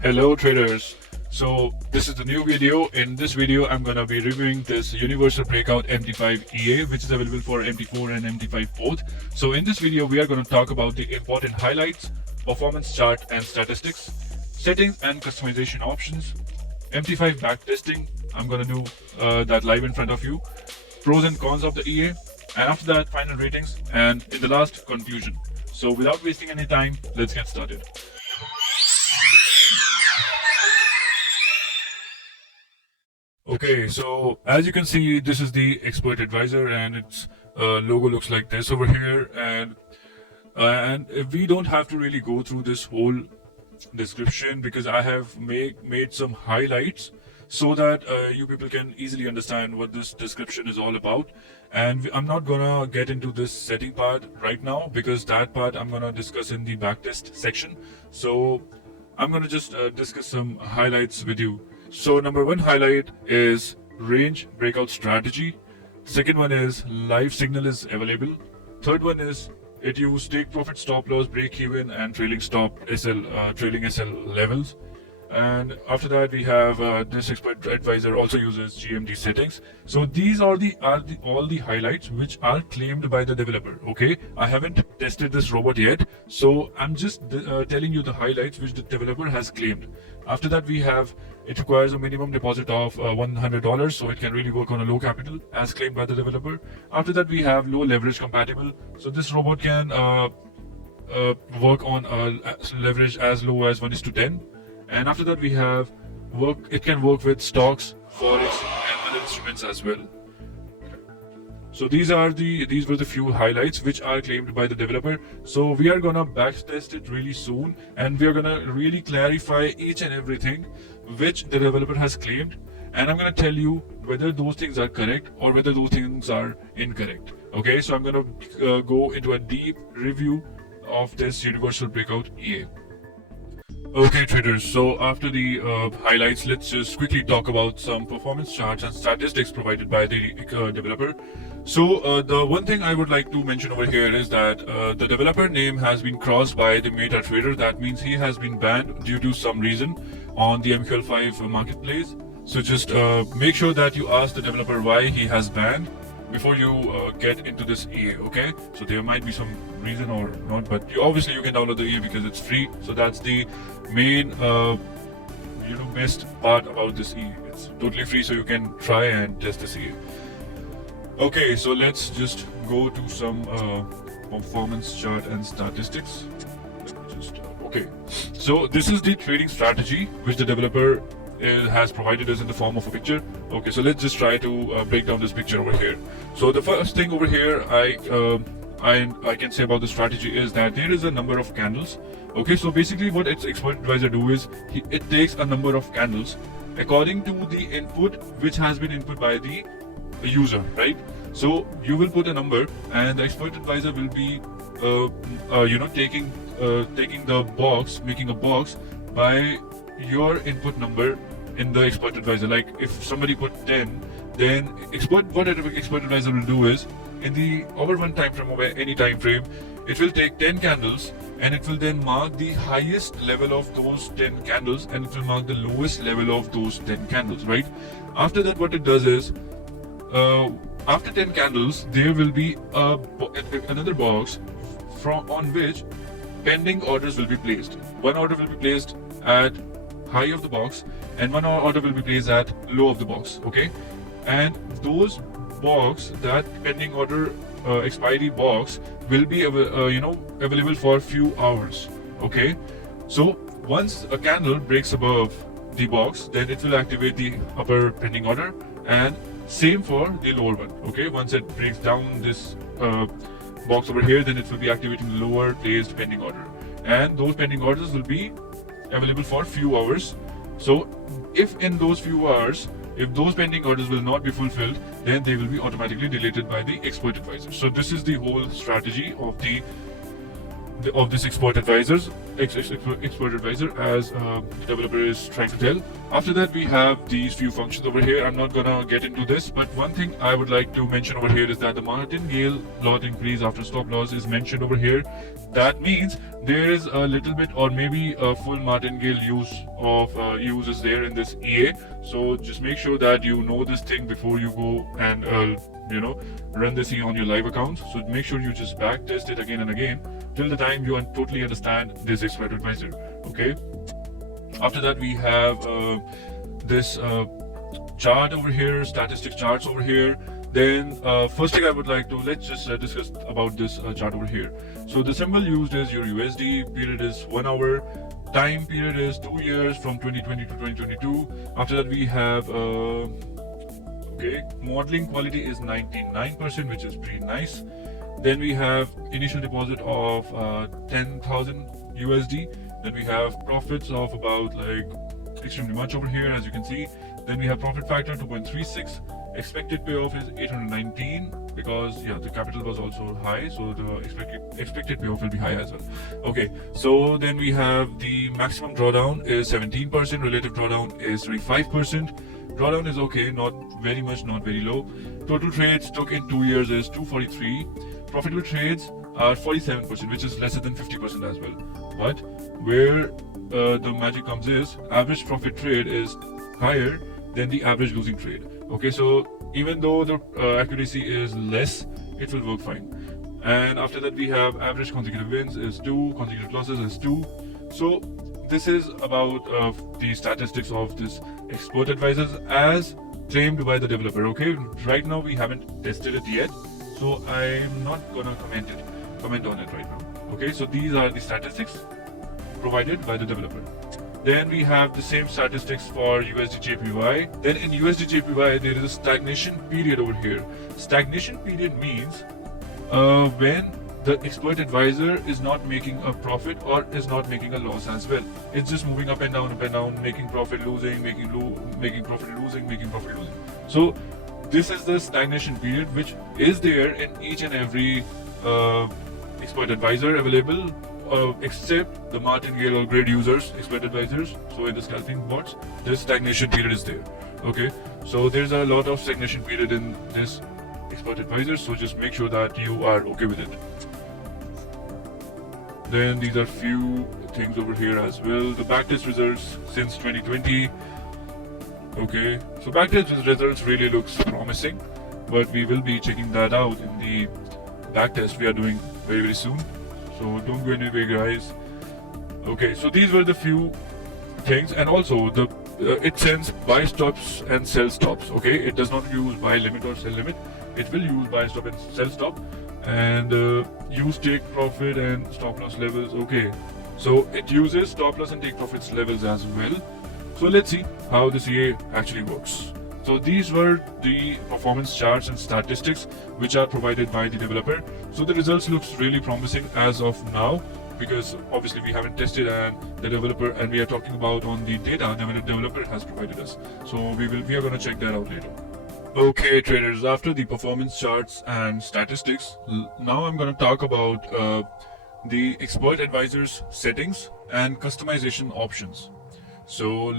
Hello traders. So this is the new video. In this video I'm gonna be reviewing this universal breakout MT5 EA, which is available for MT4 and MT5 both. So in this video we are going to talk about the important highlights, performance chart and statistics, settings and customization options, MT5 backtesting. I'm gonna do that live in front of you, pros and cons of the EA, and after that final ratings, and in the last conclusion. So without wasting any time, let's get started. Okay, so as you can see, this is the expert advisor, and its logo looks like this over here. And we don't have to really go through this whole description because I have made some highlights so that you people can easily understand what this description is all about. And I'm not gonna get into this setting part right now because that part I'm gonna discuss in the backtest section. So I'm gonna just discuss some highlights with you. So number one highlight is range breakout strategy. Second one is live signal is available. Third one is it use take profit, stop loss, break even and trailing SL levels. And after that we have this expert advisor also uses GMT settings. So these are all the highlights which are claimed by the developer. Okay, I haven't tested this robot yet, so I'm just telling you the highlights which the developer has claimed. After that we have it requires a minimum deposit of $100, so it can really work on a low capital as claimed by the developer. After that we have low leverage compatible, so this robot can work on leverage as low as 1:10. And after that we have it can work with stocks, forex and other instruments as well. So these were the few highlights which are claimed by the developer. So we are gonna backtest it really soon, and we are gonna really clarify each and everything which the developer has claimed, and I'm gonna tell you whether those things are correct or whether those things are incorrect. Okay, so I'm gonna go into a deep review of this universal breakout EA. Okay traders, so after the highlights, let's just quickly talk about some performance charts and statistics provided by the developer. So the one thing I would like to mention over here is that the developer name has been crossed by the MetaTrader. That means he has been banned due to some reason on the MQL5 marketplace. So just make sure that you ask the developer why he has banned before you get into this EA. Okay, so there might be some reason or not, but obviously you can download the EA because it's free. So that's the main best part about this EA. It's totally free, so you can try and test this EA. Okay, so let's just go to some performance chart and statistics. Okay, so this is the trading strategy which the developer has provided us in the form of a picture. Okay, so let's just try to break down this picture over here. So the first thing over here I can say about the strategy is that there is a number of candles. Okay, so basically what its expert advisor do is it takes a number of candles according to the input which has been input by the user, right? So you will put a number and the expert advisor will be taking the box, making a box by your input number in the expert advisor. Like if somebody put 10, then whatever expert advisor will do is over one time frame or any time frame, it will take 10 candles and it will then mark the highest level of those 10 candles and it will mark the lowest level of those 10 candles, right? After that what it does is after 10 candles there will be another box on which pending orders will be placed. One order will be placed at high of the box and one order will be placed at low of the box. Okay, and those box, that pending order expiry box will be available for few hours. Okay, so once a candle breaks above the box, then it will activate the upper pending order, and same for the lower one. Okay, once it breaks down this box over here, then it will be activating the lower placed pending order, and those pending orders will be available for few hours. So if in those few hours, if those pending orders will not be fulfilled, then they will be automatically deleted by the expert advisor. So this is the whole strategy of the of this export advisor as developer is trying to tell. After that, we have these few functions over here. I'm not gonna get into this, but one thing I would like to mention over here is that the martingale lot increase after stop loss is mentioned over here. That means there is a little bit or maybe a full martingale use is there in this EA. So just make sure that you know this thing before you go and run this on your live account. So make sure you just back test it again and again till the time you totally understand this expert advisor. Okay. After that, we have this chart over here, statistics charts over here. Then first thing I would like to let's just discuss about this chart over here. So the symbol used is your USD, period is 1 hour, time period is 2 years from 2020 to 2022. After that, we have modeling quality is 99%, which is pretty nice. Then we have initial deposit of 10,000 USD. Then we have profits of about extremely much over here, as you can see. Then we have profit factor 2.36. Expected payoff is 819 because the capital was also high, so the expected payoff will be high as well. Okay, so then we have the maximum drawdown is 17%, relative drawdown is 35%. Drawdown is okay, not very much, not very low. Total trades took in 2 years is 243. Profitable trades are 47%, which is lesser than 50% as well. But where the magic comes is average profit trade is higher than the average losing trade. Okay, so even though the accuracy is less, it will work fine. And after that, we have average consecutive wins is 2, consecutive losses is 2. So this is about the statistics of this expert advisors as claimed by the developer. Okay, right now we haven't tested it yet, so I'm not gonna comment on it right now. Okay, so these are the statistics provided by the developer. Then we have the same statistics for USD/JPY. Then in USD/JPY, there is a stagnation period over here. Stagnation period means when the expert advisor is not making a profit or is not making a loss as well. It's just moving up and down, making profit, losing, making profit, losing, making profit, losing. So this is the stagnation period, which is there in each and every expert advisor available, except the martingale or grade users, expert advisors. So in the scalping bots, this stagnation period is there. Okay, so there's a lot of stagnation period in this expert advisors, so just make sure that you are okay with it. Then these are few things over here as well. The backtest results since 2020. Okay, so backtest results really looks promising, but we will be checking that out in the backtest we are doing very soon. So don't go anywhere, guys. Okay, so these were the few things, and also the it sends buy stops and sell stops. Okay, it does not use buy limit or sell limit. It will use buy stop and sell stop, and use take profit and stop loss levels. Okay, so it uses stop loss and take profits levels as well. So let's see how this EA actually works. So these were the performance charts and statistics which are provided by the developer. So the results looks really promising as of now, because obviously we haven't tested and the developer, and we are talking about on the data the developer has provided us. So we are going to check that out later. Okay, traders, after the performance charts and statistics, now I'm going to talk about the expert advisors settings and customization options. So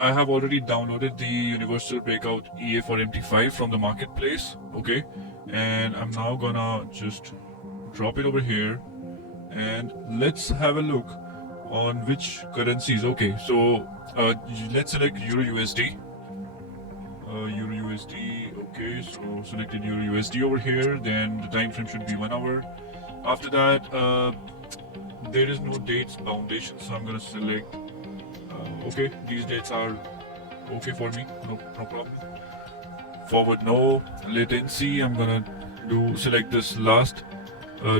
I have already downloaded the Universal Breakout EA for MT5 from the marketplace. Okay, and I'm now gonna just drop it over here, and let's have a look on which currencies. Okay, so let's select Euro USD. Euro USD. Okay, so selected Euro USD over here. Then the time frame should be 1 hour. After that, there is no dates foundation, so I'm gonna select. Okay, these dates are okay for me, no problem. Forward no, latency, I'm gonna select this last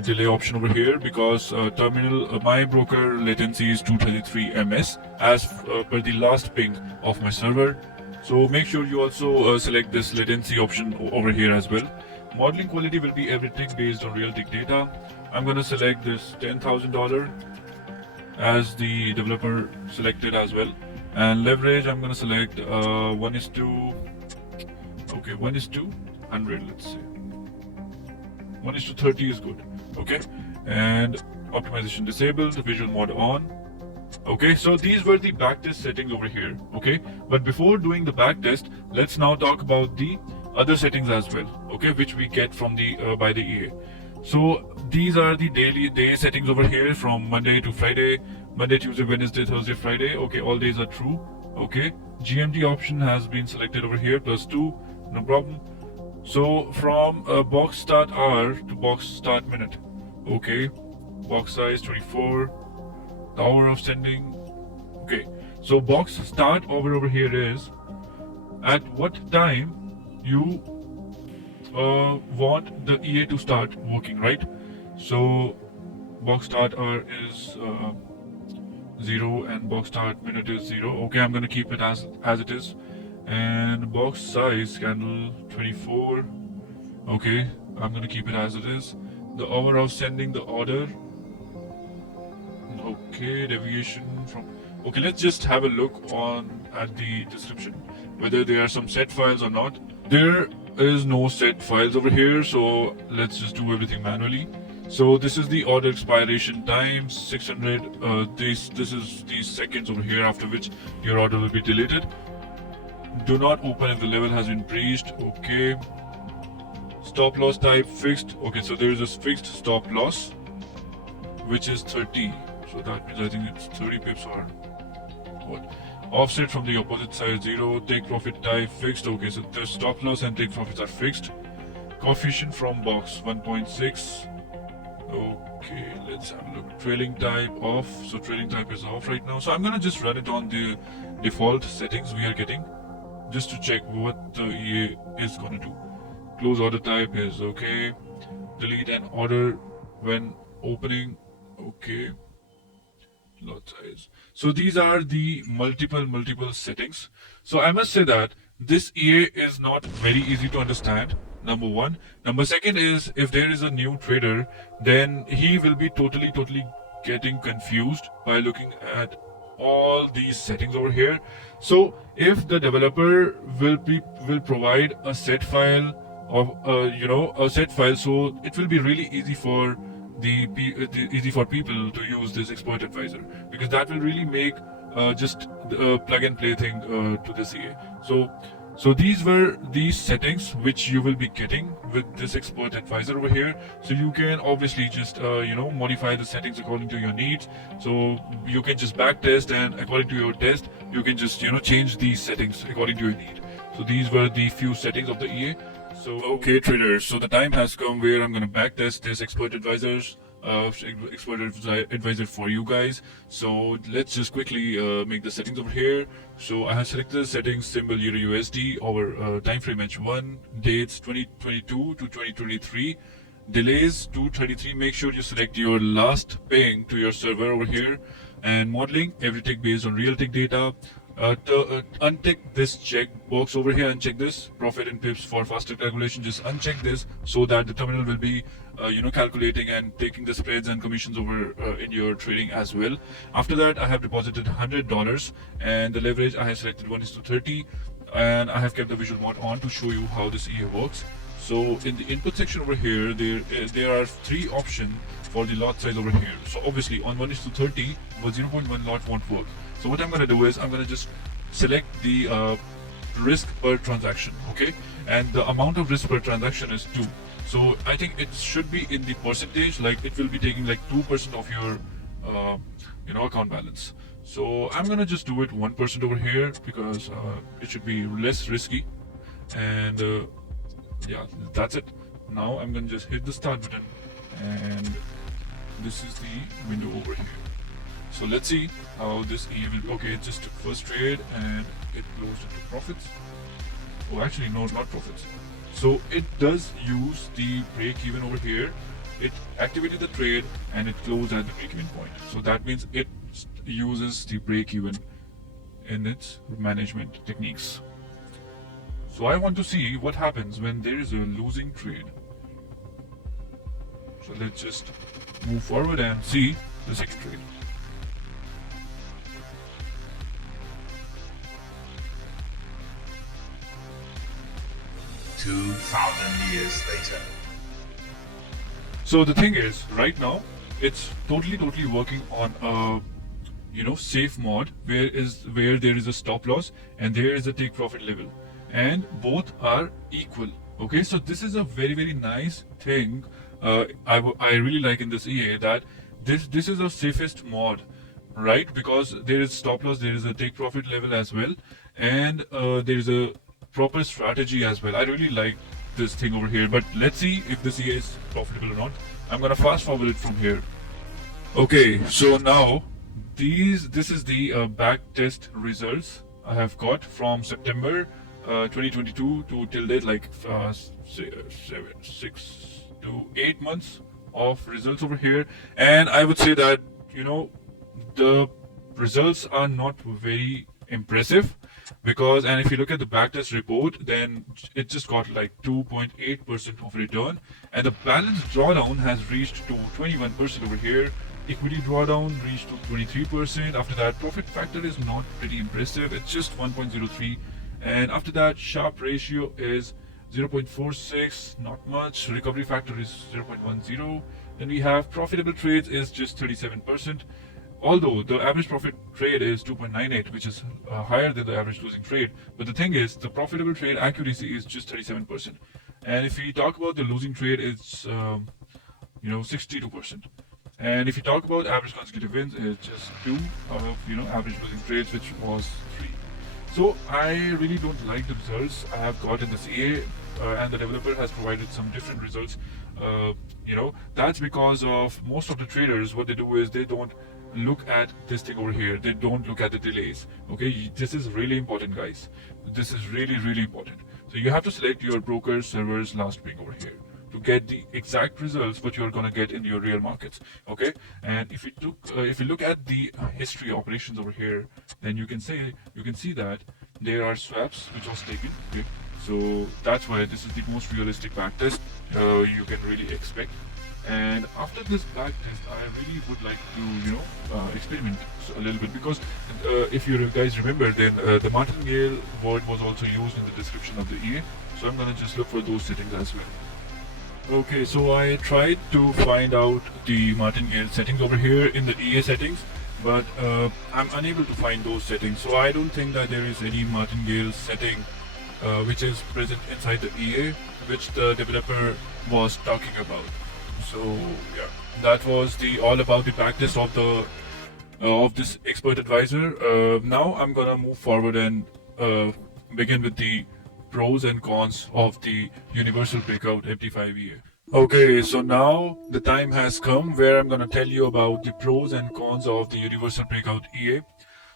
delay option over here, because terminal my broker latency is 233 ms as per the last ping of my server. So make sure you also select this latency option over here as well. Modeling quality will be everything based on realistic data. I'm gonna select this $10,000 as the developer selected as well, and leverage I'm gonna select 1:100. Let's say 1:30 is good. Okay, and optimization disabled, visual mode on. Okay, so these were the backtest settings over here. Okay, but before doing the backtest, let's now talk about the other settings as well. Okay, which we get from the by the EA. So these are the day settings over here from Monday to Friday, Monday, Tuesday, Wednesday, Thursday, Friday. Okay, all days are true. Okay, GMT option has been selected over here, +2, no problem. So from box start hour to box start minute. Okay, box size 24, the hour of sending. Okay, so box start over here is at what time you want the EA to start working, right? So box start hour is 0 and box start minute is 0. Okay, I'm gonna keep it as it is. And box size candle 24. Okay, I'm gonna keep it as it is. The hour of sending the order. Okay, deviation from. Okay, let's just have a look at the description whether there are some set files or not. There is no set files over here, so let's just do everything manually. So this is the order expiration time 600. This is the seconds over here after which your order will be deleted. Do not open if the level has been breached. Okay. Stop loss type fixed. Okay, so there is a fixed stop loss which is 30. So that means I think it's 30 pips or what? Offset from the opposite side 0. Take profit type fixed. Okay, so the stop loss and take profits are fixed. Coefficient from box 1.6. Okay, let's have a look. Trailing type off. So trailing type is off right now. So I'm gonna just run it on the default settings we are getting, just to check what the EA is gonna do. Close order type is okay. Delete an order when opening. Okay. Lot size. So these are the multiple settings. So I must say that this EA is not very easy to understand. Number one. Number second is, if there is a new trader, then he will be totally getting confused by looking at all these settings over here. So if the developer will provide a set file of a set file, so it will be really easy for people to use this exploit advisor, because that will really make just a plug and play thing to this EA. So these were these settings which you will be getting with this exploit advisor over here. So you can obviously just modify the settings according to your needs. So you can just backtest, and according to your test you can just change these settings according to your need. So these were the few settings of the EA. So okay traders, so the time has come where I'm gonna backtest this exploit advisor for you guys. So let's just quickly make the settings over here. So I have selected the settings: symbol Euro USD, our time frame H1, dates 2022 to 2023, delays 233. Make sure you select your last ping to your server over here, and modeling every tick based on real tick data. Untick this check box over here, uncheck this profit in pips for faster calculation. Just uncheck this so that the terminal will be calculating and taking the spreads and commissions over in your trading as well. After that, I have deposited $100, and the leverage I have selected 1:30, and I have kept the visual mode on to show you how this EA works. So in the input section over here, there are 3 options for the lot size over here. So obviously on 1:30, but 0.1 lot won't work. So what I'm going to do is I'm going to just select the risk per transaction, okay? And the amount of risk per transaction is 2. So I think it should be in the percentage, like it will be taking like 2% of your account balance. So I'm going to just do it 1% over here, because it should be less risky. And yeah, that's it. Now I'm going to just hit the start button, and this is the window over here. So let's see how this EA will. Okay, it just took first trade and it closed into profits. Oh, actually no, not profits. So it does use the break even over here. It activated the trade and it closed at the break even point. So that means it uses the break even in its management techniques. So I want to see what happens when there is a losing trade. So let's just move forward and see the second trade. 2,000 years later. So the thing is, right now it's totally working on a safe mode where there is a stop loss and there is a take profit level, and both are equal. Okay, so this is a very nice thing. I really like in this EA that this is the safest mod, right? Because there is stop loss, there is a take profit level as well, and there is a proper strategy as well. I really like this thing over here, but let's see if this EA is profitable or not. I'm gonna fast forward it from here. Okay, so now this is the back test results I have got from September 2022 to till date, like 6 to 8 months of results over here. And I would say that the results are not very impressive, because, and if you look at the backtest report, then it just got like 2.8% of return, and the balance drawdown has reached to 21% over here. Equity drawdown reached to 23%. After that, profit factor is not pretty impressive, it's just 1.03, and after that, Sharpe ratio is 0.46, not much. Recovery factor is 0.10. Then we have profitable trades is just 37%. Although the average profit trade is 2.98, which is higher than the average losing trade. But the thing is, the profitable trade accuracy is just 37%. And if we talk about the losing trade, it's 62%. And if you talk about average consecutive wins, it's just 2 out of average losing trades, which was 3. So I really don't like the results I have got in this EA, and the developer has provided some different results. That's because of most of the traders, what they do is they don't look at this thing over here. They don't look at the delays. Okay, this is really important, guys. This is really important. So you have to select your broker server's last ping over here to get the exact results what you're gonna get in your real markets. Okay, and if you look at the history operations over here, then you can see that there are swaps which was taken. Okay, so that's why this is the most realistic backtest you can really expect. And after this backtest, I really would like to experiment a little bit, because if you guys remember, then the martingale word was also used in the description of the EA. So I'm gonna just look for those settings as well. Okay, so I tried to find out the martingale settings over here in the EA settings, but I'm unable to find those settings. So I don't think that there is any martingale setting which is present inside the EA, which the developer was talking about. So yeah, that was all about the backtest of this expert advisor. Now I'm gonna move forward and begin with the pros and cons of the Universal Breakout MT5 EA. Okay, so now the time has come where I'm gonna tell you about the pros and cons of the Universal Breakout EA.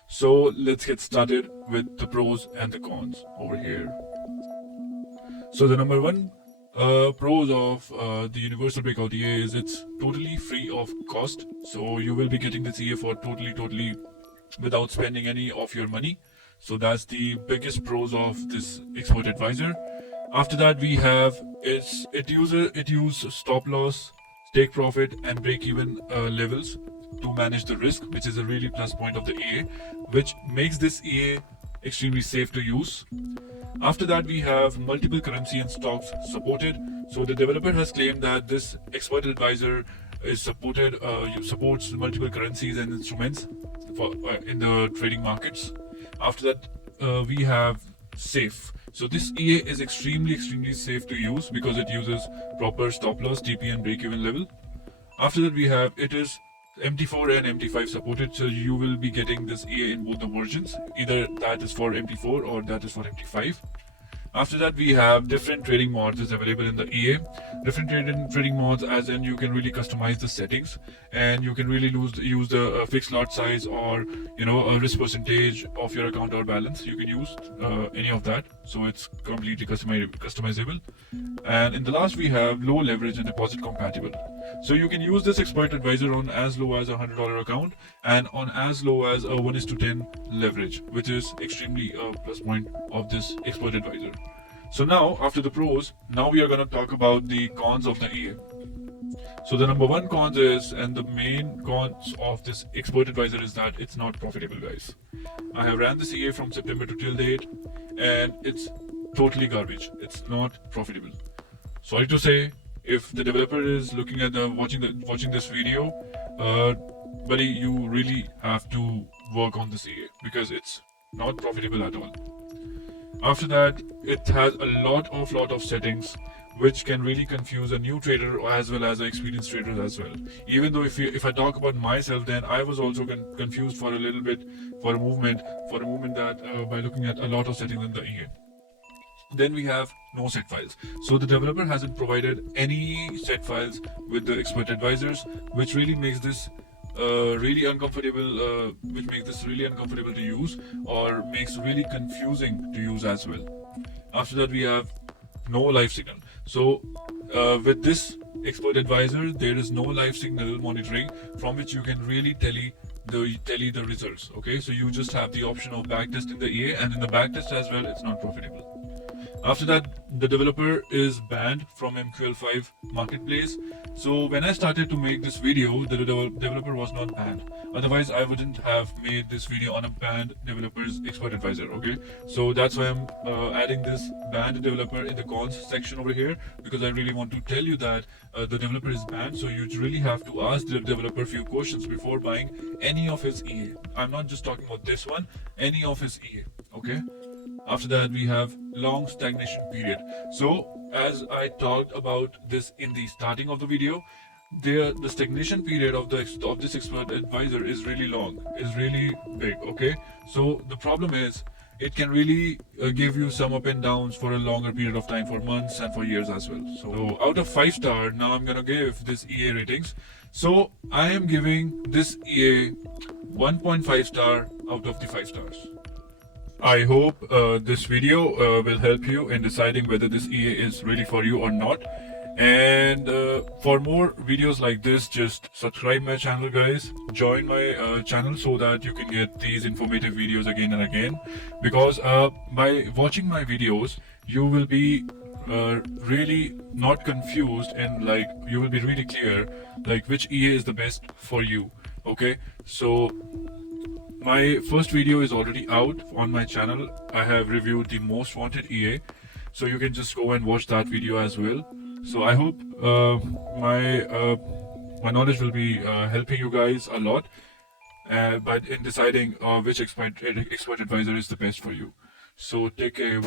So let's get started with the pros and the cons over here. So the number one pros of the Universal Breakout EA is it's totally free of cost. So you will be getting this EA for totally without spending any of your money. So that's the biggest pros of this expert advisor. After that, we have it uses stop loss, take profit, and break even levels to manage the risk, which is a really plus point of the EA, which makes this EA extremely safe to use. After that, we have multiple currency and stocks supported. So the developer has claimed that this expert advisor is supports multiple currencies and instruments in the trading markets. After that, we have safe. So this EA is extremely safe to use because it uses proper stop loss, TP, and break even level. After that, we have it is MT4 and MT5 supported, so you will be getting this EA in both the versions. Either that is for MT4 or that is for MT5. After that, we have different trading mods is available in the EA. Different trading mods, as in you can really customize the settings, and you can really use the fixed lot size or a risk percentage of your account or balance. You can use any of that, so it's completely customizable. And in the last, we have low leverage and deposit compatible. So you can use this expert advisor on as low as $100 account and on as low as a 1:10 leverage, which is extremely a plus point of this expert advisor. So now, after the pros, now we are going to talk about the cons of the EA. So the number one cons is, and the main cons of this expert advisor is that it's not profitable, guys. I have ran this EA from September to till date, and it's totally garbage. It's not profitable. Sorry to say, if the developer is looking at watching this video, buddy, you really have to work on this EA because it's not profitable at all. After that, it has a lot of settings which can really confuse a new trader as well as an experienced trader as well. Even though if I talk about myself, then I was also confused for a little bit, for a moment that by looking at a lot of settings in the EA. Then we have no set files. So the developer hasn't provided any set files with the expert advisors, which really makes this really uncomfortable to use, or makes really confusing to use as well. After that, we have no live signal. So with this expert advisor, there is no live signal monitoring from which you can really tally the results. Okay, so you just have the option of backtesting the EA, and in the backtest as well, it's not profitable. After that, the developer is banned from MQL5 marketplace. So when I started to make this video, the developer was not banned. Otherwise, I wouldn't have made this video on a banned developer's expert advisor. Okay, so that's why I'm adding this banned developer in the cons section over here, because I really want to tell you that the developer is banned. So you really have to ask the developer a few questions before buying any of his EA. I'm not just talking about this one, any of his EA. Okay. After that, we have long stagnation period. So as I talked about this in the starting of the video, the stagnation period of this expert advisor is really long, is really big. Okay, so the problem is it can really give you some up and downs for a longer period of time, for months and for years as well. So out of 5 star, now I'm gonna give this EA ratings. So I am giving this EA 1.5 star out of the 5 stars. I hope this video will help you in deciding whether this EA is really for you or not. And for more videos like this, just subscribe my channel, guys. Join my channel so that you can get these informative videos again and again. Because by watching my videos, you will be really not confused, and like you will be really clear like which EA is the best for you. Okay, so my first video is already out on my channel. I have reviewed the most wanted EA, so you can just go and watch that video as well. So I hope my knowledge will be helping you guys a lot, but in deciding which expert advisor is the best for you. So take care.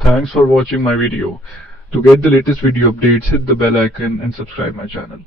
Thanks for watching my video. To get the latest video updates, hit the bell icon and subscribe my channel.